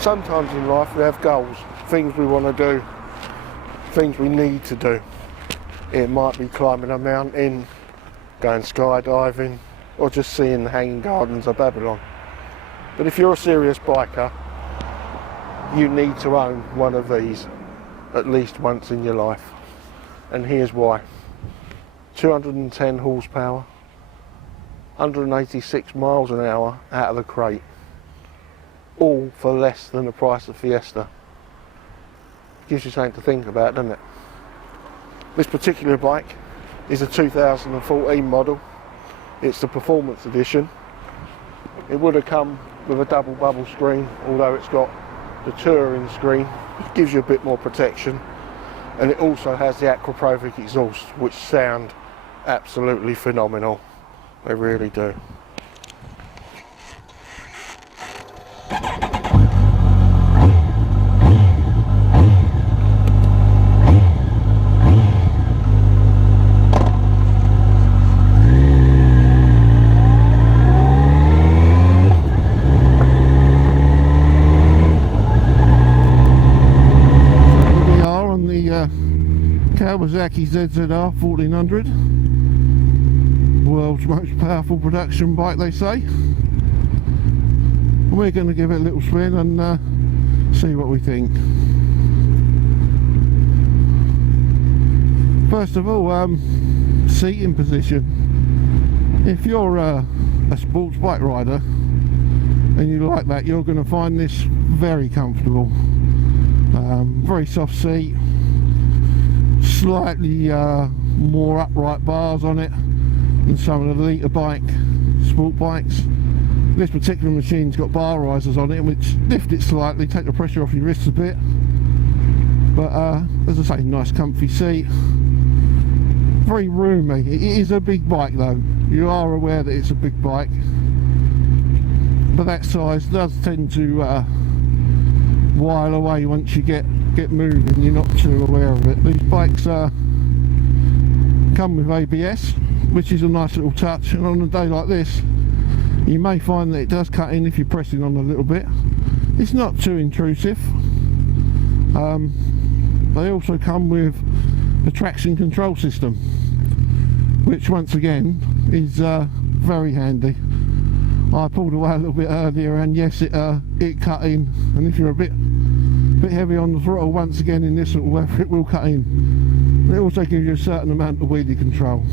Sometimes in life we have goals, things we want to do, things we need to do. It might be climbing a mountain, going skydiving, or just seeing the Hanging Gardens of Babylon. But if you're a serious biker, you need to own one of these at least once in your life. And here's why. 210 horsepower, 186 miles an hour out of the crate. All for less than the price of Fiesta. Gives you something to think about, doesn't it? This particular bike is a 2014 model. It's the performance edition. It would have come with a double bubble screen, although it's got the touring screen, which gives you a bit more protection. And it also has the Aquaprovic exhaust, which sound absolutely phenomenal. They really do. Kawasaki ZZR 1400, world's most powerful production bike, they say. And we're going to give it a little spin and see what we think. First of all, seating position. If you're a sports bike rider and you like that, you're going to find this very comfortable. Very soft seat. Slightly more upright bars on it than some of the litre bike sport bikes. This particular machine's got bar risers on it which lift it slightly, take the pressure off your wrists a bit. But as I say, nice comfy seat. Very roomy. It is a big bike though. You are aware that it's a big bike. But that size does tend to while away once you get moving. You're not too aware of it. These bikes come with ABS, which is a nice little touch, and on a day like this you may find that it does cut in if you're pressing on a little bit. It's not too intrusive. They also come with a traction control system, which once again is very handy. I pulled away a little bit earlier and yes, it cut in, and if you're a bit heavy on the throttle, once again in this sort of weather it will cut in. It also gives you a certain amount of wheelie control.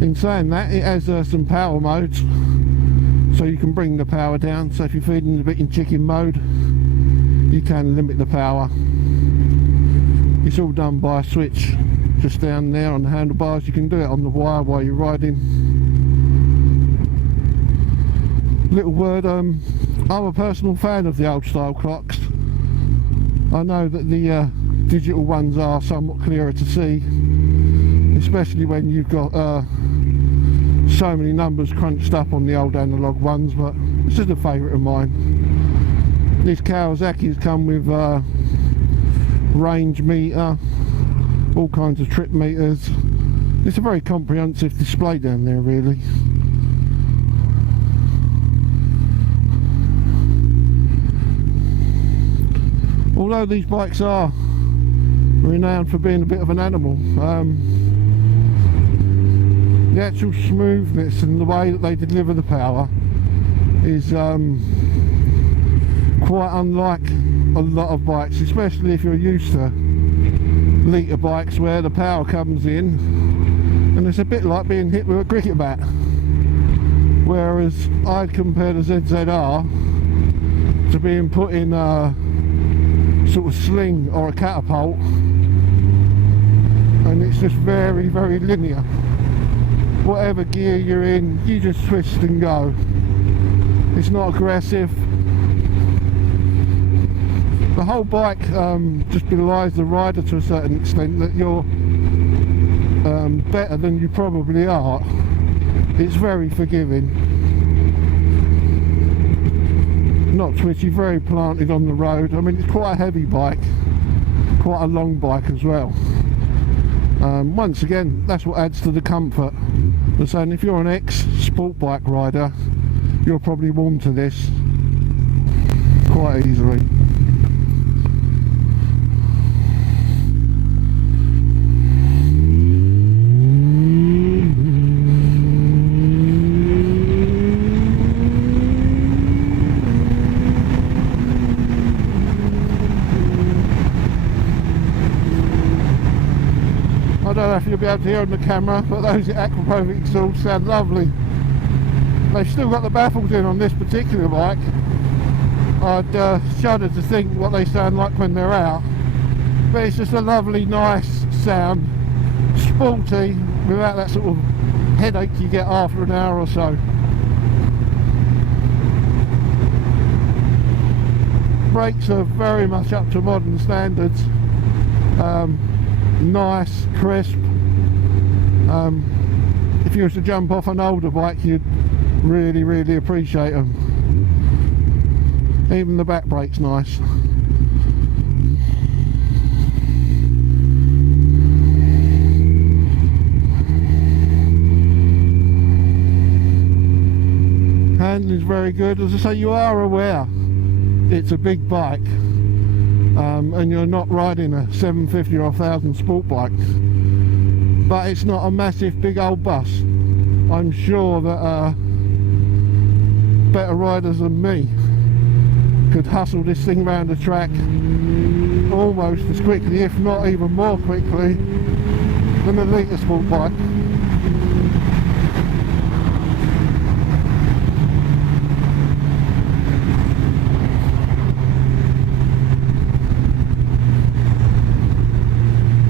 In saying that, it has some power modes, so you can bring the power down. So if you're feeding a bit in chicken mode, you can limit the power. It's all done by a switch just down there on the handlebars. You can do it on the wire while you're riding. Little word, I'm a personal fan of the old style clocks. I know that the digital ones are somewhat clearer to see, especially when you've got so many numbers crunched up on the old analog ones, but this is a favourite of mine. These Kawasaki's come with range meter, all kinds of trip meters. It's a very comprehensive display down there really. Although these bikes are renowned for being a bit of an animal, the actual smoothness and the way that they deliver the power is quite unlike a lot of bikes, especially if you're used to litre bikes where the power comes in and it's a bit like being hit with a cricket bat. Whereas I'd compare the ZZR to being put in a sort of sling or a catapult, and it's just very, very linear. Whatever gear you're in, you just twist and go. It's not aggressive. The whole bike just belies the rider to a certain extent, that you're better than you probably are. It's very forgiving, not twitchy, very planted on the road. I mean, it's quite a heavy bike, quite a long bike as well. Once again, that's what adds to the comfort. So if you're an ex-sport bike rider, you're probably warm to this. quite easily. I don't know if you'll be able to hear on the camera, but those Aquapovic exhausts sound lovely. They've still got the baffles in on this particular bike. I'd shudder to think what they sound like when they're out, but it's just a lovely, nice sound, sporty, without that sort of headache you get after an hour or so. Brakes are very much up to modern standards. Nice, crisp. If you was to jump off an older bike, you'd really appreciate them. Even the back brake's nice. Handling's very good. As I say, you are aware it's a big bike, and you're not riding a 750 or 1000 sport bike, but it's not a massive big old bus. I'm sure that better riders than me could hustle this thing round the track almost as quickly, if not even more quickly, than a litre sport bike.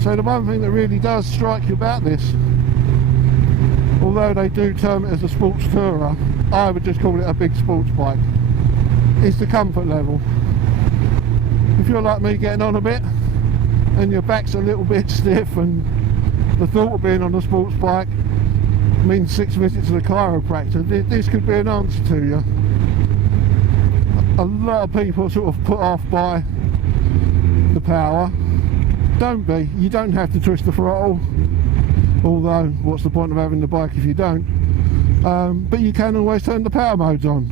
So the one thing that really does strike you about this, although they do term it as a sports tourer, I would just call it a big sports bike, is the comfort level. If you're like me, getting on a bit and your back's a little bit stiff, and the thought of being on a sports bike means 6 visits to the chiropractor, this could be an answer to you. A lot of people are sort of put off by the power. Don't be. You don't have to twist the throttle, although what's the point of having the bike if you don't? But you can always turn the power modes on.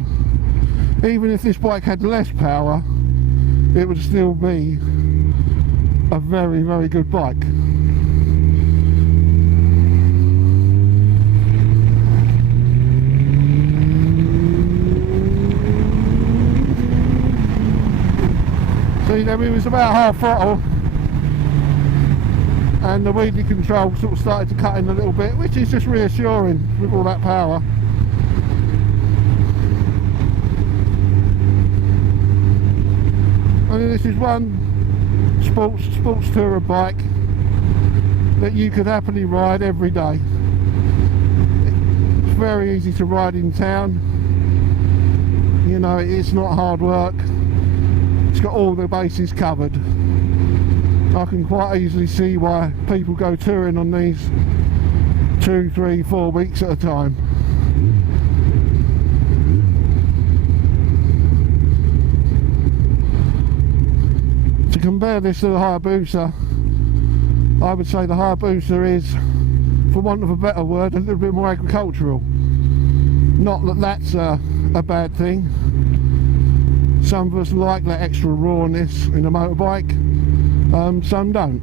Even if this bike had less power, it would still be a very good bike. See, then it was about half throttle, and the wheelie control sort of started to cut in a little bit, which is just reassuring with all that power. I mean, this is one sports tourer bike that you could happily ride every day. It's very easy to ride in town. You know, it's not hard work. It's got all the bases covered. I can quite easily see why people go touring on these 2, 3, 4 weeks at a time. To compare this to the Hayabusa, I would say the Hayabusa is, for want of a better word, a little bit more agricultural. Not that that's a bad thing. Some of us like that extra rawness in a motorbike. Some don't.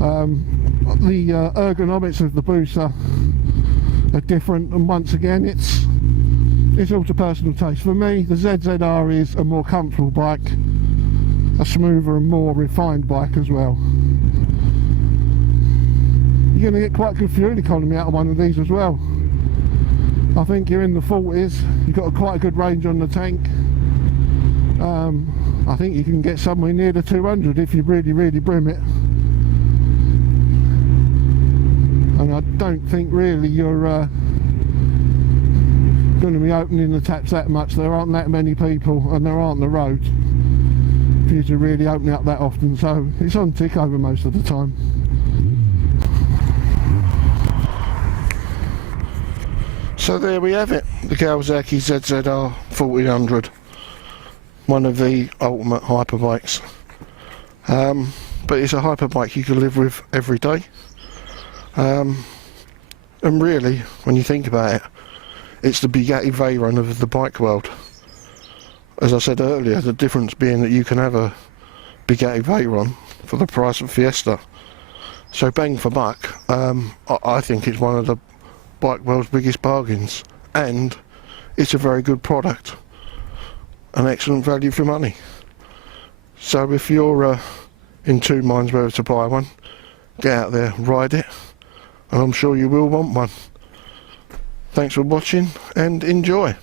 The ergonomics of the Busa are different, and once again it's all to personal taste. For me, the ZZR is a more comfortable bike, a smoother and more refined bike as well. You're going to get quite good fuel economy out of one of these as well. I think you're in the 40s, you've got quite a good range on the tank. I think you can get somewhere near the 200 if you really brim it. And I don't think really you're going to be opening the taps that much. There aren't that many people, and there aren't the roads for you to really open it up that often, so it's on tick over most of the time. So there we have it, the Kawasaki ZZR 1400. One of the ultimate hyperbikes, but it's a hyperbike you can live with every day, and really, when you think about it, it's the Bugatti Veyron of the bike world. as I said earlier, the difference being that you can have a Bugatti Veyron for the price of Fiesta. So bang for buck, I think it's one of the bike world's biggest bargains, and it's a very good product, an excellent value for money. So if you're in two minds whether to buy one, get out there, ride it, and I'm sure you will want one. Thanks for watching and enjoy.